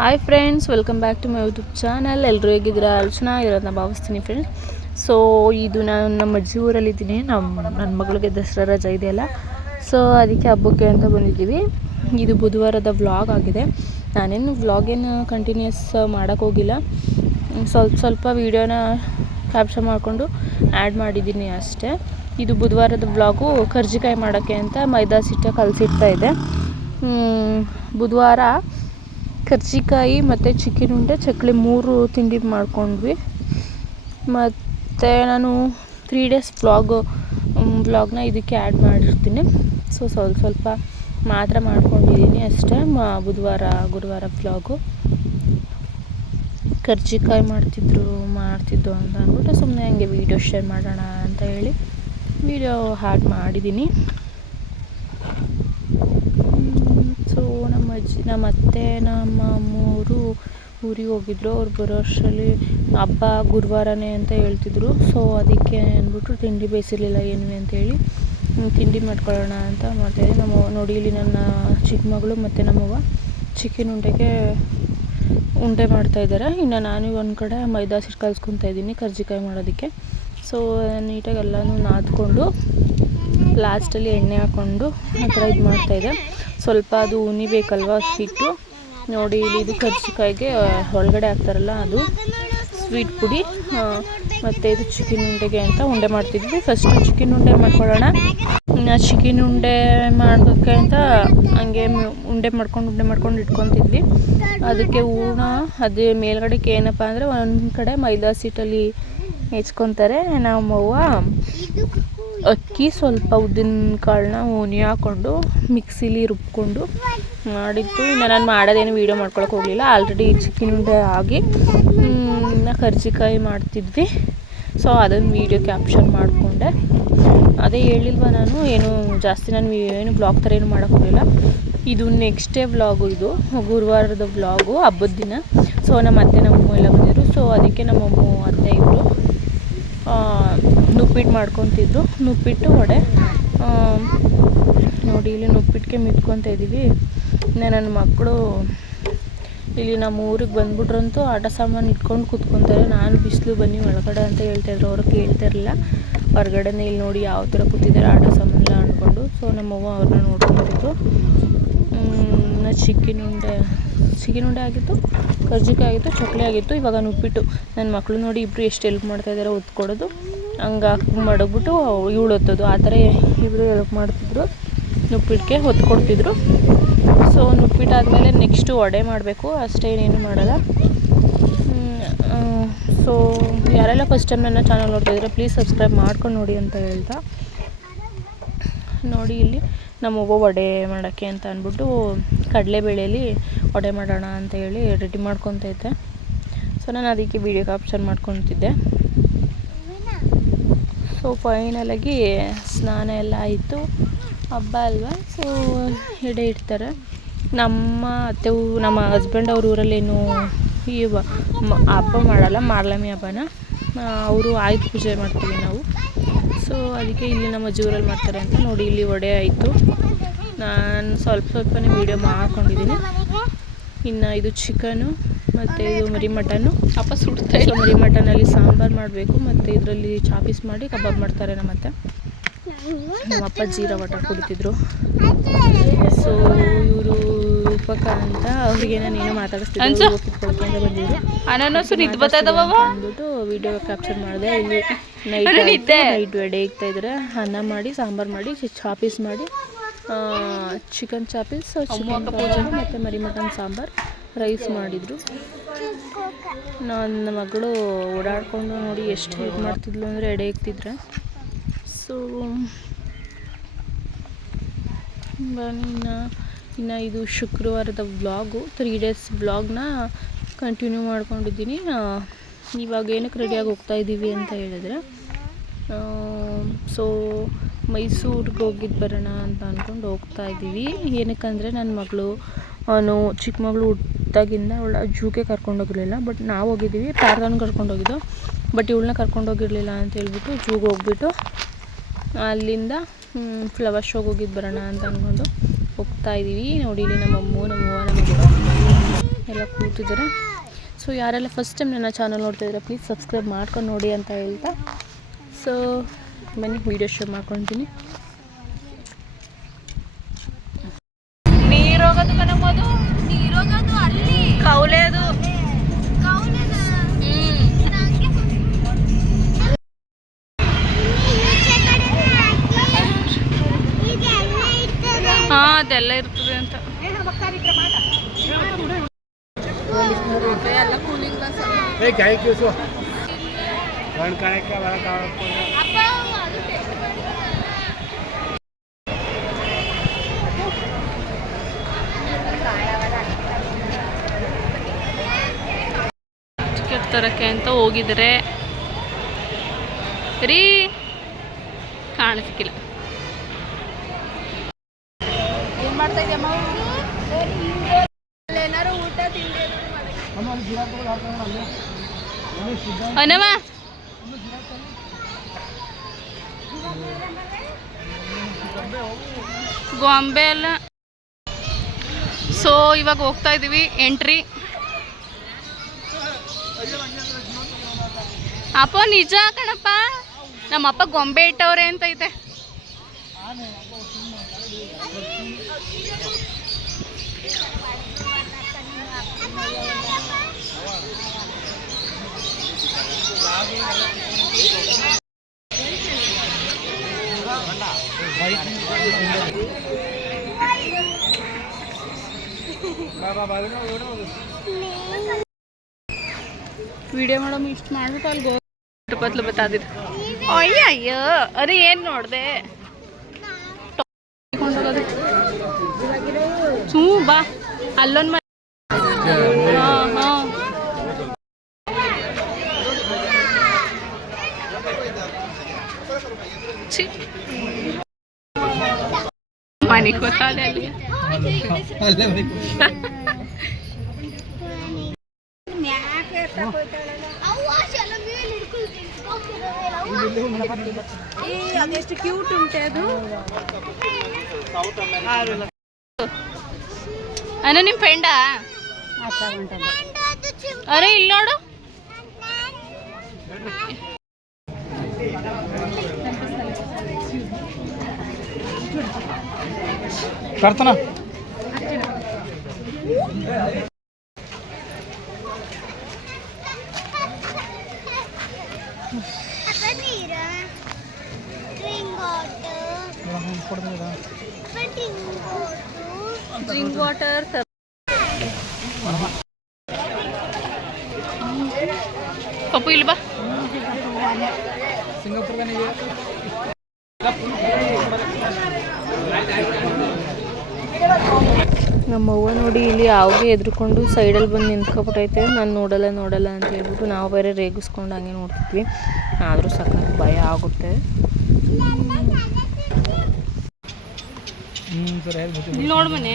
Hi friends, welcome back to my YouTube channel. ಎಲ್ಲರೂ ಹೇಗಿದ್ದೀರಾ? ಚೆನ್ನಾಗಿರೋದನ್ನ ಭಾವಿಸ್ತೀನಿ ಫ್ರೆಂಡ್ಸ್. ಸೊ ಇದು ನಾನು ನಮ್ಮ ಅಜ್ಜಿ ಊರಲ್ಲಿದ್ದೀನಿ. ನನ್ನ ಮಗಳಿಗೆ ದಸರಾ ರಜೆ ಇದೆಯಲ್ಲ, ಸೊ ಅದಕ್ಕೆ ಹಬ್ಬಕ್ಕೆ ಅಂತ ಬಂದಿದ್ದೀವಿ. ಇದು ಬುಧವಾರದ ವ್ಲಾಗ್ ಆಗಿದೆ. ನಾನೇನು ವ್ಲಾಗೇನು ಕಂಟಿನ್ಯೂಸ್ ಮಾಡೋಕ್ಕೋಗಿಲ್ಲ, ಸ್ವಲ್ಪ ವೀಡಿಯೋನ ಕ್ಯಾಪ್ಚರ್ ಮಾಡಿಕೊಂಡು ಆ್ಯಡ್ ಮಾಡಿದ್ದೀನಿ ಅಷ್ಟೇ. ಇದು ಬುಧವಾರದ ವ್ಲಾಗು. ಕರ್ಜಿಕಾಯಿ ಮಾಡೋಕ್ಕೆ ಅಂತ ಮೈದಾ ಹಿಟ್ಟು ಕಲಸಿಡ್ತಾಯಿದ್ದೆ. ಬುಧವಾರ ಕರ್ಜಿಕಾಯಿ ಮತ್ತು ಚಿಕನ್ ಉಂಡೆ, ಚಕ್ಕಲಿ 3 ತಿಂಡಿ ಮಾಡ್ಕೊಂಡ್ವಿ. ಮತ್ತು ನಾನು 3 ಡೇಸ್ ವ್ಲಾಗ್ನ ಇದಕ್ಕೆ ಆ್ಯಡ್ ಮಾಡಿರ್ತೀನಿ. ಸೊ ಸ್ವಲ್ಪ ಮಾತ್ರ ಮಾಡ್ಕೊಂಡಿದ್ದೀನಿ ಅಷ್ಟೇ. ಬುಧವಾರ ಗುರುವಾರ ವ್ಲಾಗು. ಕರ್ಜಿಕಾಯಿ ಮಾಡ್ತಿದ್ದು ಅಂತ ಅಂದ್ಬಿಟ್ಟು ಸುಮ್ಮನೆ ಹಂಗೆ ವೀಡಿಯೋ ಶೇರ್ ಮಾಡೋಣ ಅಂತ ಹೇಳಿ ವೀಡಿಯೋ ಆ್ಯಡ್ ಮಾಡಿದ್ದೀನಿ. ಸೊ ನಮ್ಮ ಅತ್ತೆ ನಮ್ಮ ಅಮ್ಮವರು ಊರಿಗೆ ಹೋಗಿದ್ರು. ಅವ್ರು ಬರೋ ಅಷ್ಟರಲ್ಲಿ ಹಬ್ಬ ಗುರುವಾರನೇ ಅಂತ ಹೇಳ್ತಿದ್ರು. ಸೊ ಅದಕ್ಕೆ ಅಂದ್ಬಿಟ್ಟು ತಿಂಡಿ ಬೇಯಿಸಿರಲಿಲ್ಲ ಏನು ಅಂತೇಳಿ ತಿಂಡಿ ಮಾಡ್ಕೊಳ್ಳೋಣ ಅಂತ ಮಾಡ್ತಾಯಿದ್ದೆ. ನಮ್ಮ ನೋಡಿ ಇಲ್ಲಿ ನನ್ನ ಚಿಕ್ಕ ಮಗಳು ಮತ್ತು ನಮ್ಮವ್ವ ಚಿಕನ್ ಉಂಡೆ ಮಾಡ್ತಾಯಿದ್ದಾರೆ. ಇನ್ನು ನಾನು ಒಂದು ಕಡೆ ಮೈದಾ ಹಿಟ್ಟು ಕಲಿಸ್ಕೊತಾ ಇದ್ದೀನಿ ಕರ್ಜಿಕಾಯಿ ಮಾಡೋದಕ್ಕೆ. ಸೊ ನೀಟಾಗಿ ಎಲ್ಲನೂ ನಾದ್ಕೊಂಡು ಲಾಸ್ಟಲ್ಲಿ ಎಣ್ಣೆ ಹಾಕ್ಕೊಂಡು ಆ ಥರ ಇದು ಮಾಡ್ತಾಯಿದ್ದೆ. ಸ್ವಲ್ಪ ಅದು ಉನಿಬೇಕಲ್ವ ಹಿಟ್ಟು. ನೋಡಿ ಇಲ್ಲಿ ಇದು ಕರ್ಜಿಕಾಯಿಗೆ ಒಳಗಡೆ ಹಾಕ್ತಾರಲ್ಲ ಅದು ಸ್ವೀಟ್ ಪುಡಿ. ಮತ್ತು ಇದು ಚಿಕನ್ ಉಂಡೆಗೆ ಅಂತ ಉಂಡೆ ಮಾಡ್ತಿದ್ವಿ. ಫಸ್ಟು ಚಿಕನ್ ಉಂಡೆ ಮಾಡ್ಕೊಳ್ಳೋಣ. ಚಿಕನ್ ಉಂಡೆ ಮಾಡೋಕ್ಕೆ ಅಂತ ಹಂಗೆ ಉಂಡೆ ಮಾಡ್ಕೊಂಡು ಇಟ್ಕೊತಿದ್ವಿ. ಅದಕ್ಕೆ ಹೂರ್ಣ ಅದೇ ಮೇಲ್ಗಡೆಗೆ ಏನಪ್ಪ ಅಂದರೆ ಒಂದು ಕಡೆ ಮೈದಾ ಹಿಟ್ಟಲ್ಲಿ ಹೆಚ್ಕೊತಾರೆ. ನಮ್ಮವ್ವ ಅಕ್ಕಿ ಸ್ವಲ್ಪ ಉದ್ದಿನ ಕಾಳನ್ನ ಉನಿ ಹಾಕ್ಕೊಂಡು ಮಿಕ್ಸಿಲಿ ರುಬ್ಕೊಂಡು ಮಾಡಿದ್ದು. ಇನ್ನು ನಾನು ಮಾಡೋದೇನು ವೀಡಿಯೋ ಮಾಡ್ಕೊಳಕ್ಕೆ ಹೋಗಲಿಲ್ಲ. ಆಲ್ರೆಡಿ ಚಿಕನ್ ಉಂಡೆ ಆಗಿ ಇನ್ನು ಕರ್ಜಿಕಾಯಿ ಮಾಡ್ತಿದ್ವಿ. ಸೊ ಅದನ್ನು ವೀಡಿಯೋ ಕ್ಯಾಪ್ಚರ್ ಮಾಡಿಕೊಂಡೆ. ಅದೇ ಹೇಳಿಲ್ವ ನಾನು ನಾನು ಏನು ಬ್ಲಾಗ್ ಥರ ಏನು ಮಾಡೋಕ್ಕೆ ಹೋಗಲಿಲ್ಲ. ಇದು ನೆಕ್ಸ್ಟ್ ಡೇ ವ್ಲಾಗು. ಇದು ಗುರುವಾರದ ವ್ಲಾಗು, ಹಬ್ಬದ ದಿನ. ಸೊ ನಮ್ಮ ಅತ್ತೆ ನಮ್ಮಮ್ಮ ಎಲ್ಲ ಬಂದಿದ್ರು. ಸೊ ಅದಕ್ಕೆ ನಮ್ಮಮ್ಮ ಅತ್ತೆ ಇಬ್ಬರು ನುಪ್ಪಿಟ್ಟು ಮಾಡ್ಕೊತಿದ್ರು. ನುಪ್ಪಿಟ್ಟು ವಡೆ ನೋಡಿ ಇಲ್ಲಿ ನುಪ್ಪಿಟ್ಟಿಗೆ ಮಿಟ್ಕೊತಾ ಇದ್ದೀವಿ. ನನ್ನ ಮಕ್ಕಳು ಇಲ್ಲಿ ನಮ್ಮ ಊರಿಗೆ ಬಂದ್ಬಿಟ್ರಂತೂ ಆಟ ಸಾಮಾನು ಇಟ್ಕೊಂಡು ಕೂತ್ಕೊತಾರೆ. ನಾನು ಬಿಸಿಲು ಬನ್ನಿ ಒಳಗಡೆ ಅಂತ ಹೇಳ್ತಾಯಿದ್ರು. ಅವರು ಕೇಳ್ತಾ ಇರಲಿಲ್ಲ. ಹೊರಗಡೆನೇ ಇಲ್ಲಿ ನೋಡಿ ಯಾವ ಥರ ಕೂತಿದ್ದಾರೆ ಆಟ ಸಾಮಾನೆಲ್ಲ ಅಂದ್ಕೊಂಡು. ಸೊ ನಮ್ಮವ್ವ ಅವ್ರನ್ನ ನೋಡ್ಕೊತಿದ್ರು. ಚಿಕನ್ ಉಂಡೆ ಆಗಿತ್ತು, ಕರ್ಜಿಕಾಯಿ ಆಗಿತ್ತು, ಚಕ್ಕಲಿ ಆಗಿತ್ತು. ಇವಾಗ ನುಪ್ಪಿಟ್ಟು. ನನ್ನ ಮಕ್ಕಳು ನೋಡಿ ಇಬ್ಬರು ಎಷ್ಟು ಹೆಲ್ಪ್ ಮಾಡ್ತಾಯಿದ್ದಾರೆ ಒತ್ಕೊಡೋದು. ಹಂಗೆ ಹಾಕಿ ಮಡಗ್ಬಿಟ್ಟು ಇವಳು ಒತ್ತೋದು. ಆ ಥರ ಇಬ್ಬರು ಹೆಲ್ಪ್ ಮಾಡ್ತಿದ್ರು. ನುಪ್ಪಿಟ್ಟಿಗೆ ಹೊತ್ಕೊಡ್ತಿದ್ರು. ಸೊ ನುಪ್ಪಿಟ್ಟಾದಮೇಲೆ ನೆಕ್ಸ್ಟು ವಡೆ ಮಾಡಬೇಕು. ಅಷ್ಟೇ, ಏನೇನು ಮಾಡೋಲ್ಲ. ಸೊ ಯಾರೆಲ್ಲ ಫಸ್ಟ್ ಟೈಮ್ ನನ್ನ ಚಾನಲ್ ನೋಡ್ತಾಯಿದ್ರೆ ಪ್ಲೀಸ್ ಸಬ್ಸ್ಕ್ರೈಬ್ ಮಾಡ್ಕೊಂಡು ನೋಡಿ ಅಂತ ಹೇಳ್ತಾ, ನೋಡಿ ಇಲ್ಲಿ ನಮ್ಮವ್ವ ವಡೆ ಮಾಡೋಕ್ಕೆ ಅಂತ ಅಂದ್ಬಿಟ್ಟು ಕಡಲೆಬೇಳೆಯಲ್ಲಿ ವಡೆ ಮಾಡೋಣ ಅಂತ ಹೇಳಿ ರೆಡಿ ಮಾಡ್ಕೊತೈತೆ. ಸೊ ನಾನು ಅದಕ್ಕೆ ವೀಡಿಯೋ ಕ್ಯಾಪ್ಚರ್ ಮಾಡ್ಕೊತಿದ್ದೆ. ಸೊ ಫೈನಲಾಗಿ ಸ್ನಾನ ಎಲ್ಲ ಆಯಿತು. ಹಬ್ಬ ಅಲ್ವಾ, ಸೊ ಎಡೆ ಇಡ್ತಾರೆ. ನಮ್ಮ ಹಸ್ಬೆಂಡ್ ಅವ್ರ ಊರಲ್ಲೇನು ಈ ಹಬ್ಬ ಮಾಡಲ್ಲ, ಮಾರ್ಲಮಿ ಹಬ್ಬನ. ಅವರು ಆಯುಧ ಪೂಜೆ ಮಾಡ್ತೀವಿ ನಾವು. ಸೊ ಅದಕ್ಕೆ ಇಲ್ಲಿ ನಮ್ಮ ಅಜ್ಜಿ ಊರಲ್ಲಿ ಮಾಡ್ತಾರೆ ಅಂತ. ನೋಡಿ ಇಲ್ಲಿ ವಡೆ ಆಯಿತು. ನಾನು ಸ್ವಲ್ಪನೇ ವೀಡಿಯೋ ಮಾಡ್ಕೊಂಡಿದ್ದೀನಿ. ಇನ್ನು ಇದು ಚಿಕನು ಮತ್ತು ಇದು ಮರಿ ಮಟನ್ನು. ಮರಿ ಮಟನಲ್ಲಿ ಸಾಂಬಾರು ಮಾಡಬೇಕು. ಮತ್ತು ಇದರಲ್ಲಿ ಚಾಪೀಸ್ ಮಾಡಿ ಕಬಾಬ್ ಮಾಡ್ತಾರೆ ನಮ್ಮತ್ತೆ. ನಮ್ಮಪ್ಪ ಜೀರಾ ವಾಟರ್ ಕುಡಿತಿದ್ರು. ಸೊ ಇವರು ರೂಪಕ ಅಂತ, ಅವ್ರಿಗೆ ನಾನೇನೋ ಮಾತಾಡಿಸ್ತಿದ್ದೆ. ಕಿತ್ಕೊಳಕ್ಕೆ ಅಂತ ಬಂದಿದ್ರು. ಅಂದ್ಬಿಟ್ಟು ವೀಡಿಯೋ ಕ್ಯಾಪ್ಚರ್ ಮಾಡಿದೆ. ಇಲ್ಲಿ ನೈಟ್ ವಡೆ ಇಕ್ತಾಯಿದ್ರೆ. ಅನ್ನ ಮಾಡಿ ಸಾಂಬಾರು ಮಾಡಿ ಚಾಪೀಸ್ ಮಾಡಿ, ಚಿಕನ್ ಚಾಪೀಸ್, ಚಿಕನ್ ಕಬಾಬ್ ಮತ್ತು ಮರಿ ಮಟನ್ ಸಾಂಬಾರು, ರೈಸ್ ಮಾಡಿದರು. ನನ್ನ ಮಗಳು ಓಡಾಡಿಕೊಂಡು ನೋಡಿ ಎಷ್ಟು ಹೆಲ್ಪ್ ಮಾಡ್ತಿದ್ಲು ಅಂದರೆ ಎಡೆ ಇಕ್ತಿದ್ರೆ. ಸೊ ಇನ್ನು ಇದು ಶುಕ್ರವಾರದ ವ್ಲಾಗು. 3 ಡೇಸ್ ವ್ಲಾಗ್ನ ಕಂಟಿನ್ಯೂ ಮಾಡ್ಕೊಂಡಿದ್ದೀನಿ. ಇವಾಗ ಏನಕ್ಕೆ ರೆಡಿಯಾಗಿ ಹೋಗ್ತಾಯಿದ್ದೀವಿ ಅಂತ ಹೇಳಿದ್ರೆ, ಸೊ ಮೈಸೂರಿಗೆ ಹೋಗಿದ್ದು ಬರೋಣ ಅಂತ ಅಂದ್ಕೊಂಡು ಹೋಗ್ತಾಯಿದ್ದೀವಿ. ಏನಕ್ಕಂದರೆ ನನ್ನ ಮಗಳು ಚಿಕ್ಕ ಮಗಳು ಹುಟ್ಟಾಗಿಂದ ಅವಳ ಜೂಗೆ ಕರ್ಕೊಂಡೋಗಿರಲಿಲ್ಲ. ಬಟ್ ನಾವು ಹೋಗಿದ್ದೀವಿ. ಪಾರ್ಗನ್ ಕರ್ಕೊಂಡೋಗಿದ್ದು. ಬಟ್ ಇವಳನ್ನ ಕರ್ಕೊಂಡೋಗಿರಲಿಲ್ಲ ಅಂತ ಹೇಳ್ಬಿಟ್ಟು ಜೂಗೆ ಹೋಗ್ಬಿಟ್ಟು ಅಲ್ಲಿಂದ ಫ್ಲವರ್ ಶೋಗೆ ಹೋಗಿದ್ದು ಬರೋಣ ಅಂತ ಅಂದ್ಕೊಂಡು ಹೋಗ್ತಾಯಿದ್ದೀವಿ. ನೋಡಿ ಇಲ್ಲಿ ನಮ್ಮಮ್ಮ ನಮ್ಮವ್ವ ನಮ್ಮ ಎಲ್ಲ ಕೂತಿದ್ದಾರೆ. ಸೊ ಯಾರೆಲ್ಲ ಫಸ್ಟ್ ಟೈಮ್ ನನ್ನ ಚಾನಲ್ ನೋಡ್ತಾಯಿದ್ರೆ ಪ್ಲೀಸ್ ಸಬ್ಸ್ಕ್ರೈಬ್ ಮಾಡ್ಕೊಂಡು ನೋಡಿ ಅಂತ ಹೇಳ್ತಾ, ಸೊ ಬನ್ನಿ ವೀಡಿಯೋ ಶೇರ್ ಮಾಡ್ಕೊತೀನಿ. ನೀರೋಗೋದು ಕನಬೋದು, ನೀರೋಗೋದು ಅಲ್ಲಿ ಕೌಲೇದು ಹಾಂ ಅದೆಲ್ಲ ಇರ್ತದೆ ಅಂತ. ಎಲ್ಲ ಕೂಲಿಂಗ್ ಗ್ಲಾಸ್ ಟಿಕೆಟ್ ತರಕ್ಕೆ ಅಂತ ಹೋಗಿದ್ರೆ ರೀ ಕಾಣಿಸ್ಕಿಲ್ಲ. ಏನು ಮಾಡ್ತಾ ಇದೆಯಮ್ಮ? ಏನಾರು ಊಟ ತಿಂಡಿ ಅನಮ್ಮ ಗೊಂಬೆ ಅಲ್ಲ. ಸೊ ಇವಾಗ ಹೋಗ್ತಾ ಇದ್ದೀವಿ ಎಂಟ್ರಿ. ಅಪ್ಪ ನಿಜ ಕಣಪ್ಪ, ನಮ್ಮಪ್ಪ ಗೊಂಬೆ ಇಟ್ಟವ್ರೆ ಅಂತೈತೆ. ವಿಡಿಯೋ ಮಾಡೋ ಇಷ್ಟು ಮಾಡ್ಬಿಟ್ಟು ಅಲ್ಲಿ ಗೋಪತ್ಲು ಬತ್ತಾದಿದ್ದು. ಅಯ್ಯ ಅಯ್ಯೋ ಅದೇ ಏನು ನೋಡಿದೆ ಸೂ ಬಾ ಅಲ್ಲೊಂದು ಹಾಂ ಹಾಂ ಮನೆಗೆ ಗೊತ್ತಾದೆ ಅಲ್ಲಿ. ಅದೆಷ್ಟು ಕ್ಯೂಟ್ ಉಂಟೆ ಅದು. ಅನ್ನ ನಿಮ್ಮ ಫ್ರೆಂಡ ಅರೆ ಇಲ್ಲಿ ನೋಡು. ಪ್ರಾರ್ಥನಾ ಡ್ರಿಂಕ್ ವಾಟರ್ ಪಪ್ಪು ಇಲ್ಲಿ ಬಾ. ನಮ್ಮವ್ವ ನೋಡಿ ಇಲ್ಲಿ ಯಾವಾಗೇ ಎದ್ರುಕೊಂಡು ಸೈಡಲ್ಲಿ ಬಂದು ನಿಂತ್ಕೊಬಿಟ್ಟೈತೆ. ನಾನು ನೋಡಲ್ಲ ಅಂತ ಹೇಳ್ಬಿಟ್ಟು ನಾವು ಬೇರೆ ರೇಗಿಸ್ಕೊಂಡು ಹಂಗೆ ನೋಡ್ತಿದ್ವಿ. ಆದರೂ ಸಖತ್ ಭಯ ಆಗುತ್ತೆ. ನೋಡು ಮನೆ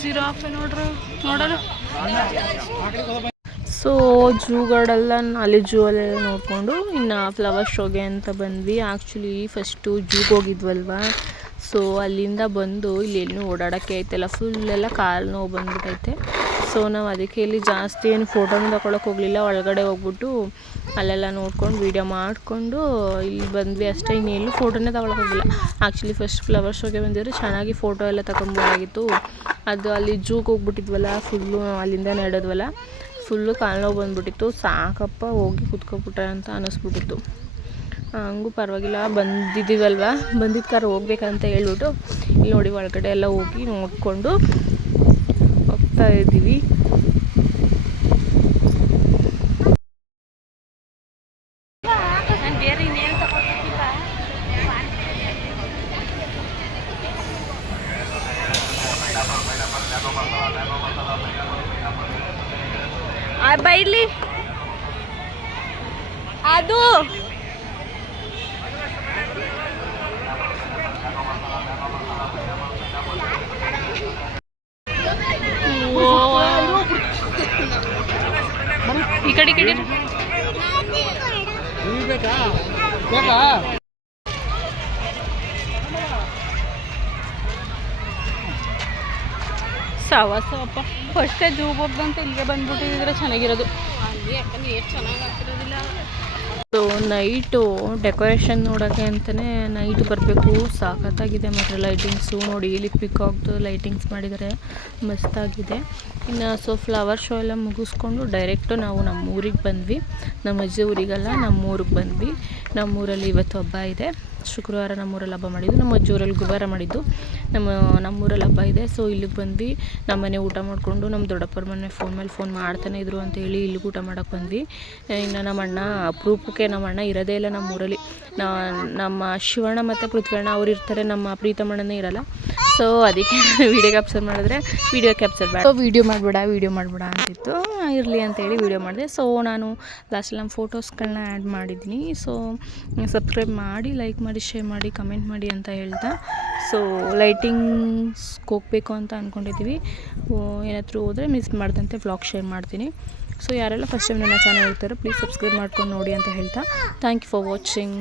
ಜಿರಾಫೆ ನೋಡ್ರಿ ನೋಡೋಣ. ಸೊ ಜೂಗಳೆಲ್ಲ ಅಲ್ಲಿ ಜೂ ಅಲ್ಲೆಲ್ಲ ನೋಡಿಕೊಂಡು ಇನ್ನು ಫ್ಲವರ್ ಶೋಗೆ ಅಂತ ಬಂದ್ವಿ. ಆ್ಯಕ್ಚುಲಿ ಫಸ್ಟು ಜೂಗೆ ಹೋಗಿದ್ವಲ್ವ, ಸೊ ಅಲ್ಲಿಂದ ಬಂದು ಇಲ್ಲಿ ಎಲ್ಲೂ ಓಡಾಡೋಕ್ಕೆ ಐತೆಲ್ಲ, ಫುಲ್ಲೆಲ್ಲ ಕಾಲು ನೋವು ಬಂದ್ಬಿಟ್ಟೈತೆ. ಸೊ ನಾವು ಅದಕ್ಕೆ ಇಲ್ಲಿ ಜಾಸ್ತಿ ಏನು ಫೋಟೋನೂ ತಗೊಳಕ್ಕೆ ಹೋಗಲಿಲ್ಲ. ಒಳಗಡೆ ಹೋಗ್ಬಿಟ್ಟು ಅಲ್ಲೆಲ್ಲ ನೋಡ್ಕೊಂಡು ವೀಡಿಯೋ ಮಾಡಿಕೊಂಡು ಇಲ್ಲಿ ಬಂದ್ವಿ ಅಷ್ಟೇ. ಇನ್ನೆಲ್ಲೂ ಫೋಟೋನೇ ತಗೊಳಕ್ಕೆ ಹೋಗಿಲ್ಲ. ಆ್ಯಕ್ಚುಲಿ ಫಸ್ಟ್ ಫ್ಲವರ್ ಶೋಗೆ ಬಂದಿದ್ರೆ ಚೆನ್ನಾಗಿ ಫೋಟೋ ಎಲ್ಲ ತಗೊಂಬೋದಾಗಿತ್ತು. ಅದು ಅಲ್ಲಿ ಜೂಗೆ ಹೋಗ್ಬಿಟ್ಟಿದ್ವಲ್ಲ, ಫುಲ್ಲು ಅಲ್ಲಿಂದ ನಡೆದ್ವಲ್ಲ, ಫುಲ್ಲು ಕಾಲು ನೋವು ಬಂದುಬಿಟ್ಟಿತ್ತು. ಸಾಕಪ್ಪ ಹೋಗಿ ಕುತ್ಕೊಬಿಟ್ರೆ ಅಂತ ಅನ್ನಿಸ್ಬಿಟ್ಟಿತ್ತು. ಹಂಗೂ ಪರವಾಗಿಲ್ಲ, ಬಂದಿದ್ದೀವಲ್ವ, ಬಂದಿದ್ದ ಕಾರ್ ಹೋಗ್ಬೇಕಂತ ಹೇಳ್ಬಿಟ್ಟು ಇಲ್ಲಿ ನೋಡಿ ಒಳಗಡೆ ಎಲ್ಲ ಹೋಗಿ ನೋಡಿಕೊಂಡು ಹೋಗ್ತಾ ಇದ್ದೀವಿ. ಬೈಲಿ ಅದು ಈ ಕಡೆ ಸವಸಪ್ಪ ಫಸ್ಟೇ ಜೂಗ್ ಹೋಗ್ದಂತ ಇಲ್ಲಿಗೆ ಬಂದ್ಬಿಟ್ಟಿದ್ರೆ ಚೆನ್ನಾಗಿರೋದು. ಅಲ್ಲಿ ಯಾಕಂದ್ರೆ ಎಷ್ಟು ಚೆನ್ನಾಗಿ ಆಗ್ತಿರೋದಿಲ್ಲ. ನೈಟು ಡೆಕೋರೇಷನ್ ನೋಡೋಕ್ಕೆ ಅಂತಲೇ ನೈಟ್ ಬರಬೇಕು. ಸಾಕತ್ತಾಗಿದೆ ಮಾತ್ರ ಲೈಟಿಂಗ್ಸು ನೋಡಿ, ಇಲ್ಲಿ ಪಿಕಾಕ್ದು ಲೈಟಿಂಗ್ಸ್ ಮಾಡಿದ್ದಾರೆ, ಮಸ್ತಾಗಿದೆ. ಇನ್ನು ಫ್ಲವರ್ ಶೋ ಎಲ್ಲ ಮುಗಿಸ್ಕೊಂಡು ಡೈರೆಕ್ಟು ನಾವು ನಮ್ಮ ಊರಿಗೆ ಬಂದ್ವಿ. ನಮ್ಮ ಅಜ್ಜಿ ಊರಿಗಲ್ಲ, ನಮ್ಮೂರಿಗೆ ಬಂದ್ವಿ. ನಮ್ಮೂರಲ್ಲಿ ಇವತ್ತು ಹಬ್ಬ ಇದೆ. ಶುಕ್ರವಾರ ನಮ್ಮೂರಲ್ಲಿ ಹಬ್ಬ ಮಾಡಿದ್ದು, ನಮ್ಮ ಅಜ್ಜಿ ಊರಲ್ಲಿ ಗುರುವಾರ ಮಾಡಿದ್ದು. ನಮ್ಮೂರಲ್ಲಿ ಹಬ್ಬ ಇದೆ. ಸೊ ಇಲ್ಲಿಗೆ ಬಂದ್ವಿ. ನಮ್ಮನೆ ಊಟ ಮಾಡಿಕೊಂಡು ನಮ್ಮ ದೊಡ್ಡಪ್ಪರ ಮನೆ ಫೋನ್ ಮೇಲೆ ಫೋನ್ ಮಾಡ್ತಾನೆ ಇದ್ರು ಅಂತೇಳಿ ಇಲ್ಲಿಗೆ ಊಟ ಮಾಡೋಕ್ಕೆ ಬಂದ್ವಿ. ಇನ್ನು ನಮ್ಮ ಅಣ್ಣ ಅಪರೂಪಕ್ಕೆ, ನಮ್ಮ ಅಣ್ಣ ಇರೋದೇ ಇಲ್ಲ ನಮ್ಮೂರಲ್ಲಿ. ನಮ್ಮ ಶಿವಣ್ಣ ಮತ್ತು ಪೃಥ್ವಣ್ಣ ಅವ್ರು ಇರ್ತಾರೆ, ನಮ್ಮ ಪ್ರೀತಮಣ್ಣನೇ ಇರಲ್ಲ. ಸೊ ಅದಕ್ಕೆ ವೀಡಿಯೋ ಕ್ಯಾಪ್ಚರ್ ಮಾಡಿದ್ರೆ ವೀಡಿಯೋ ಕ್ಯಾಪ್ಚರ್ ಬೇಡ, ವೀಡಿಯೋ ಮಾಡಬೇಡ ಅಂತಿತ್ತು. ಇರಲಿ ಅಂತೇಳಿ ವೀಡಿಯೋ ಮಾಡಿದೆ. ಸೊ ನಾನು ಲಾಸ್ಟಲ್ಲಿ ನಮ್ಮ ಫೋಟೋಸ್ಗಳನ್ನ ಆ್ಯಡ್ ಮಾಡಿದ್ದೀನಿ. ಸೊ ಸಬ್ಸ್ಕ್ರೈಬ್ ಮಾಡಿ, ಲೈಕ್ ಮಾಡಿ, ಶೇರ್ ಮಾಡಿ, ಕಮೆಂಟ್ ಮಾಡಿ ಅಂತ ಹೇಳ್ತಾ, ಸೊ ಲೈಟಿಂಗ್ಸ್ಗೆ ಹೋಗಬೇಕು ಅಂತ ಅಂದ್ಕೊಂಡಿದ್ದೀವಿ. ಏನಾದರೂ ಹೋದರೆ ಮಿಸ್ ಮಾಡ್ದಂತೆ ವ್ಲಾಗ್ ಶೇರ್ ಮಾಡ್ತೀನಿ. ಸೊ ಯಾರೆಲ್ಲ ಫಸ್ಟ್ ಟೈಮ್ ನನ್ನ ಚಾನಲ್ ಇರ್ತಾರೋ ಪ್ಲೀಸ್ ಸಬ್ಸ್ಕ್ರೈಬ್ ಮಾಡ್ಕೊಂಡು ನೋಡಿ ಅಂತ ಹೇಳ್ತಾ, ಥ್ಯಾಂಕ್ ಯು ಫಾರ್ ವಾಚಿಂಗ್.